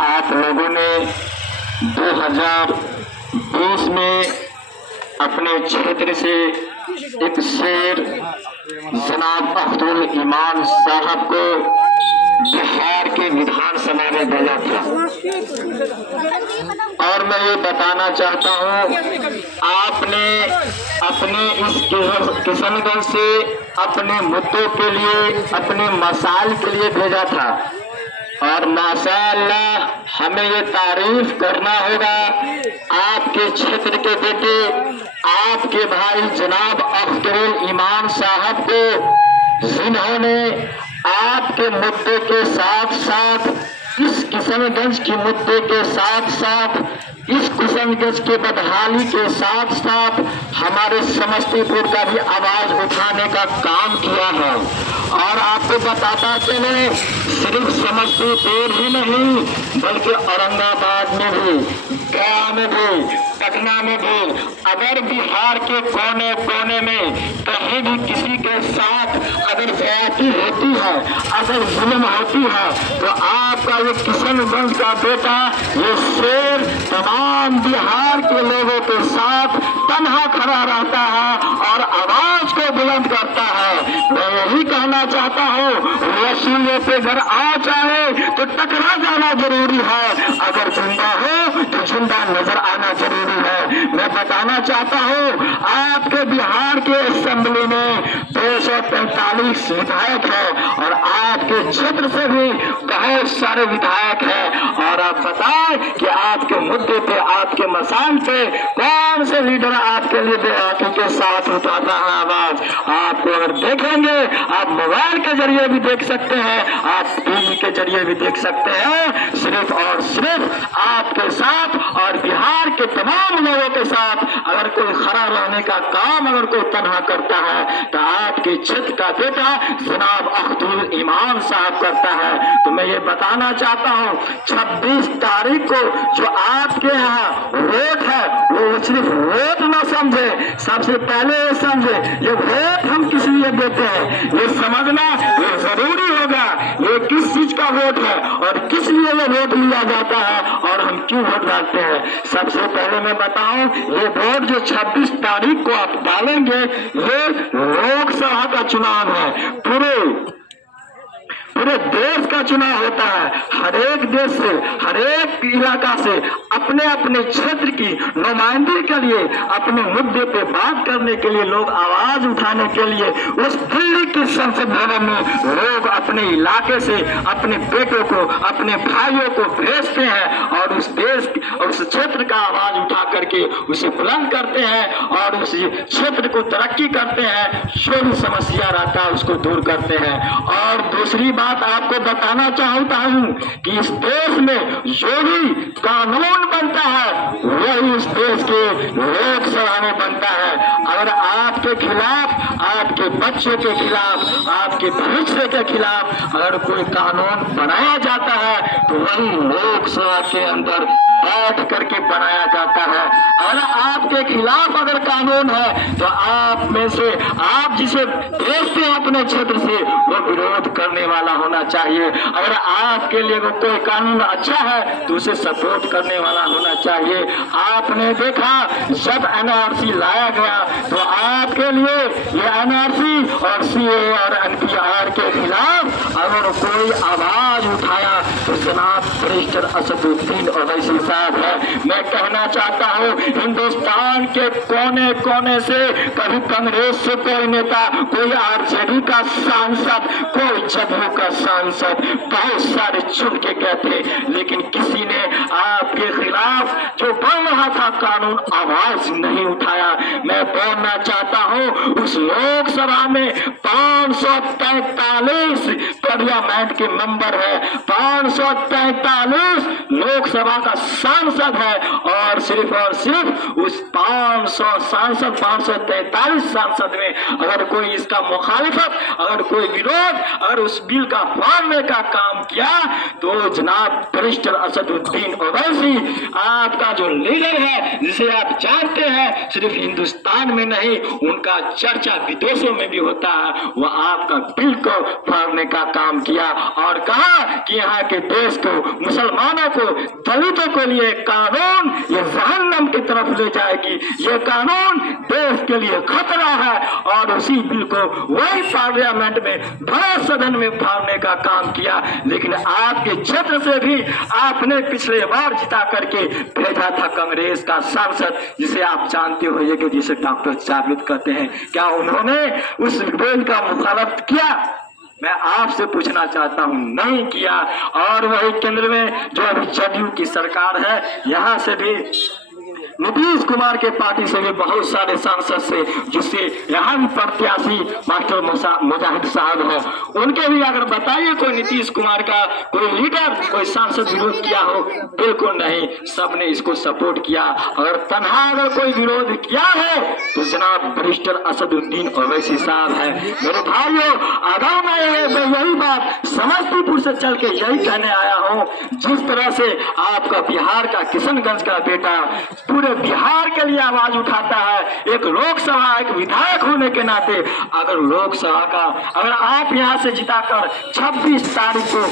आप लोगों ने 2020 में अपने क्षेत्र से एक शेर जनाब अब्दुल ईमान साहब को बिहार के विधानसभा में भेजा था। और मैं ये बताना चाहता हूँ, आपने अपने इस किशनगंज से अपने मुद्दों के लिए, अपने मसाइल के लिए भेजा था। और माशाअल्लाह हमें ये तारीफ करना होगा, आपके क्षेत्र के बेटे, आपके भाई जनाब अब्दुल ईमान साहब को, जिन्होंने आपके मुद्दे के साथ साथ, इस किशनगंज के मुद्दे के साथ साथ, इस किशनगंज के बदहाली के साथ साथ हमारे समस्तीपुर का भी आवाज उठाने का काम किया है। और आपको बताता चले, सिर्फ समस्तीपुर ही नहीं बल्कि औरंगाबाद में भी, गया में भी, पटना में भी, अगर बिहार के कोने कोने में कहीं भी किसी के साथ अगर ज्यादती होती है, अगर जुल्म होती है, तो आपका ये किशनगंज का बेटा, ये शेर तमाम बिहार के लोगों के साथ तन्हा खड़ा रहता है और आवाज को बुलंद करता है। मैं यही कहना चाहता हूँ, वसीले पे घर आ जाए तो टकरा जाना जरूरी है, अगर जिंदा हो तो जिंदा नजर आना जरूरी है। मैं बताना चाहता हूँ, आपके बिहार के असेंबली में 245 विधायक है और आपके क्षेत्र से भी बहुत सारे विधायक हैं। और आप बताएं कि आपके मुद्दे पे, आपके मसाइल पे कौन से लीडर आपके लिए आपके साथ उठाता है आवाज। आपको अगर देखेंगे, आप मोबाइल के जरिए भी देख सकते हैं, आप टीवी के जरिए भी देख सकते हैं, सिर्फ और सिर्फ आपके साथ और बिहार के तमाम लोगों के साथ अगर कोई खड़ा रहने का काम अगर कोई तन्हा करता है तो आपके क्षेत्र का बेटा जनाब अब्दुल ईमान साहब करता है। तो मैं ये बताना चाहता हूँ, 26 तारीख को जो आपके यहाँ वोट है, वो सिर्फ वोट ना समझे, सबसे पहले ये समझे ये वोट हम किस लिए देते हैं, ये समझना ये जरूरी होगा, ये किस चीज का वोट है और किस लिए ये वोट लिया जाता है और हम क्यों वोट डालते हैं। सबसे पहले मैं बताऊं, ये वोट जो 26 तारीख को आप डालेंगे, ये लोकसभा का चुनाव है, पूरे देश का चुनाव होता है। हर एक देश से, हर एक इलाका से अपने अपने क्षेत्र की नुमाइंदगी के लिए, अपने मुद्दे पे बात करने के लिए, लोग आवाज उठाने के लिए उस दिल्ली की संसद भवन में लोग अपने इलाके से अपने बेटों को, अपने भाइयों को भेजते हैं और उस देश और उस क्षेत्र का आवाज उठा करके उसे बुलंद करते हैं और उस क्षेत्र को तरक्की करते हैं, जो भी समस्या रहता है उसको दूर करते हैं। और दूसरी बात आपको बताना चाहता हूं कि इस देश में जो भी कानून बनता है वही इस देश के लोकसभा में बनता है। अगर आपके खिलाफ, आपके बच्चों के खिलाफ, आपके भविष्य के खिलाफ अगर कोई कानून बनाया जाता है तो वही लोकसभा के अंदर बैठ करके बनाया जाता है। अगर आपके खिलाफ अगर कानून है तो आप में से, आप जिसे भेजते हैं अपने क्षेत्र से, वो विरोध करने वाला होना चाहिए। अगर आपके लिए वो कोई कानून अच्छा है तो उसे सपोर्ट करने वाला होना चाहिए। आपने देखा जब एनआरसी लाया गया तो आपके लिए ये एनआरसी और सीए और एनपीआर के खिलाफ अगर कोई आवाज उठाया तो जनाब बैरिस्टर असदुद्दीन ओवैसी साहब है। मैं कहना चाहता हूँ, हिंदुस्तान के कोने कोने से कभी कांग्रेस से कोई नेता, कोई आरजेडी का सांसद, कोई जदयू का सांसद, बहुत सारे चुन के गए थे, लेकिन किसी ने आपके खिलाफ जो बन रहा था कानून आवाज नहीं उठाया। मैं बोलना चाहता हूँ, उस लोकसभा में 543 पार्लियामेंट के मेंबर है, 543 लोकसभा का सांसद है और सिर्फ उस 500 सांसद, 543 सांसद में अगर कोई इसका मुखालिफत, अगर कोई विरोध, अगर उस बिल का मानने का काम किया तो जनाब बैरिस्टर असदुद्दीन ओवैसी आपका जो लीडर है, जिसे आप जानते हैं सिर्फ हिंदुस्तान में नहीं उनका चर्चा विदेशों में भी होता है, वह आपका बिल को फाड़ने का काम किया और कहा कि यहाँ के देश को, मुसलमानों को, दलितों के लिए कानून ये जहन्नम की तरफ ले जाएगी, ये कानून देश के लिए खतरा है। और उसी बिल को वही पार्लियामेंट में बड़े सदन में फाड़ने का काम किया। लेकिन आपके क्षेत्र से भी आपने पिछले बार जिता करके भेजा था कांग्रेस का सांसद, जिसे आप जानते होंगे कि जिसे डॉक्टर जावेद कहते हैं, क्या उन्होंने उस बिल का मुखालफत किया? मैं आपसे पूछना चाहता हूं, नहीं किया। और वही केंद्र में जो अभी जदयू की सरकार है, यहाँ से भी नीतीश कुमार के पार्टी से भी बहुत सारे सांसद से, जिससे यहाँ भी प्रत्याशी मास्टर मुजाहिद साहब हैं, उनके भी अगर बताइए कोई नीतीश कुमार का कोई लीडर, कोई सांसद विरोध किया हो? बिल्कुल नहीं, सबने इसको सपोर्ट किया। अगर तनहा अगर कोई विरोध किया है तो जनाब बैरिस्टर असदुद्दीन ओवैसी साहब है। मेरे भाइयों, अगर मैं यही बात समस्तीपुर से चल के यही कहने आया हूँ, जिस तरह से आपका बिहार का किशनगंज का बेटा पूरे बिहार के लिए आवाज उठाता है, एक लोकसभा एक विधायक होने के नाते, अगर लोकसभा का अगर आप यहाँ से जिताकर 26 तारीख को